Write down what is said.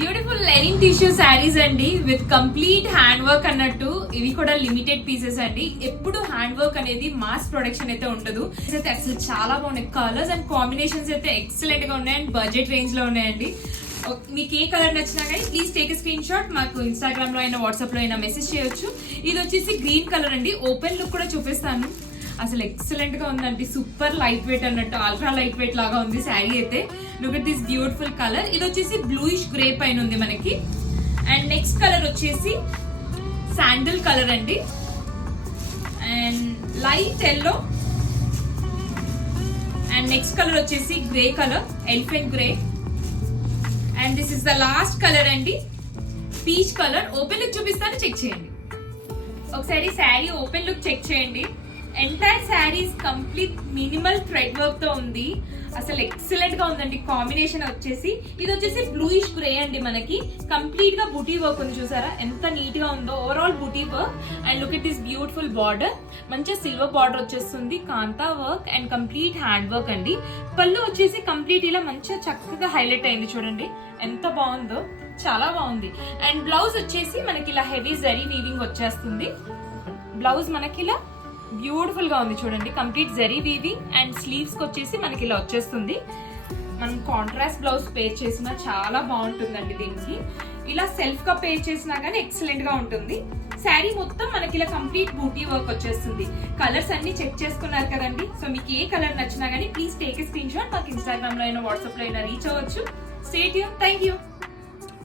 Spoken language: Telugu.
బ్యూటిఫుల్ లెనిన్ టిష్యూ శారీస్ అండి విత్ కంప్లీట్ హ్యాండ్ వర్క్ అన్నట్టు. ఇవి కూడా లిమిటెడ్ పీసెస్ అండి. ఎప్పుడు హ్యాండ్ వర్క్ అనేది మాస్ ప్రొడక్షన్ అయితే ఉండదు. అయితే అసలు చాలా బాగున్నాయి. కలర్స్ అండ్ కాంబినేషన్స్ అయితే ఎక్సలెంట్ గా ఉన్నాయి అండ్ బడ్జెట్ రేంజ్ లో ఉన్నాయండి. మీకు ఏ కలర్ నచ్చినా కానీ ప్లీజ్ టేక్ స్క్రీన్ షాట్. మాకు ఇన్స్టాగ్రామ్ లో అయినా వాట్సాప్ లో అయినా మెసేజ్ చేయొచ్చు. ఇది వచ్చేసి గ్రీన్ కలర్ అండి. ఓపెన్ లుక్ కూడా చూపిస్తాను. అసలు ఎక్సలెంట్ గా ఉందండి. సూపర్ లైట్ వెయిట్ అన్నట్టు, అల్ట్రా లైట్ వెయిట్ లాగా ఉంది శారీ అయితే. Look at this beautiful colour. ఇది వచ్చేసి బ్లూయిష్ గ్రే పైన ఉంది మనకి. అండ్ నెక్స్ట్ కలర్ వచ్చేసి శాండిల్ కలర్ అండి. And light yellow. And next colour వచ్చేసి grey colour, elephant grey. And this is the last colour అండి, పీచ్ కలర్. ఓపెన్ లుక్ చూపిస్తాను, చెక్ చేయండి ఒకసారి. శారీ ఓపెన్ లుక్ చెక్ చేయండి. Entire saris complete minimal thread work తో ఉంది. అసలు ఎక్సలెంట్ గా ఉందండి. కాంబినేషన్ వచ్చేసి ఇది వచ్చేసి బ్లూయిష్ గ్రే అండి. మనకి కంప్లీట్ గా బుటీ వర్క్ ఉంది, చూసారా ఎంత నీట్ గా ఉందో. Overall buti work. And look it this beautiful border. మంచిగా సిల్వర్ బార్డర్ వచ్చేస్తుంది, kantha work and complete hand work అండి. పళ్ళు వచ్చేసి కంప్లీట్ ఇలా మంచిగా చక్కగా హైలైట్ అయింది, చూడండి ఎంత బాగుందో, చాలా బాగుంది. అండ్ బ్లౌజ్ వచ్చేసి మనకి ఇలా హెవీ జరీ వీవింగ్ వచ్చేస్తుంది. బ్లౌజ్ మనకి ఇలా బ్యూటిఫుల్ గా ఉంది, చూడండి complete zari weaving. And sleeves కి వచ్చేసి మనకి ఇలా వచ్చేస్తుంది. మనం కాంట్రాస్ట్ బ్లౌజ్ పేర్ చేసినా చాలా బాగుంటుందండి. దీనికి ఇలా సెల్ఫ్ గా పేర్ చేసినా గానీ ఎక్సలెంట్ గా ఉంటుంది. శారీ మొత్తం మనకి ఇలా కంప్లీట్ బూటీ వర్క్ వచ్చేస్తుంది. కలర్స్ అన్ని చెక్ చేసుకున్నారు కదండి. సో మీకు ఏ కలర్ నచ్చినా గానీ please take a screen shot. మాకు ఇన్స్టాగ్రామ్ లో అయినా వాట్సాప్ లో అయినా రీచ్ అవ్వచ్చు. Stay tune. Thank you.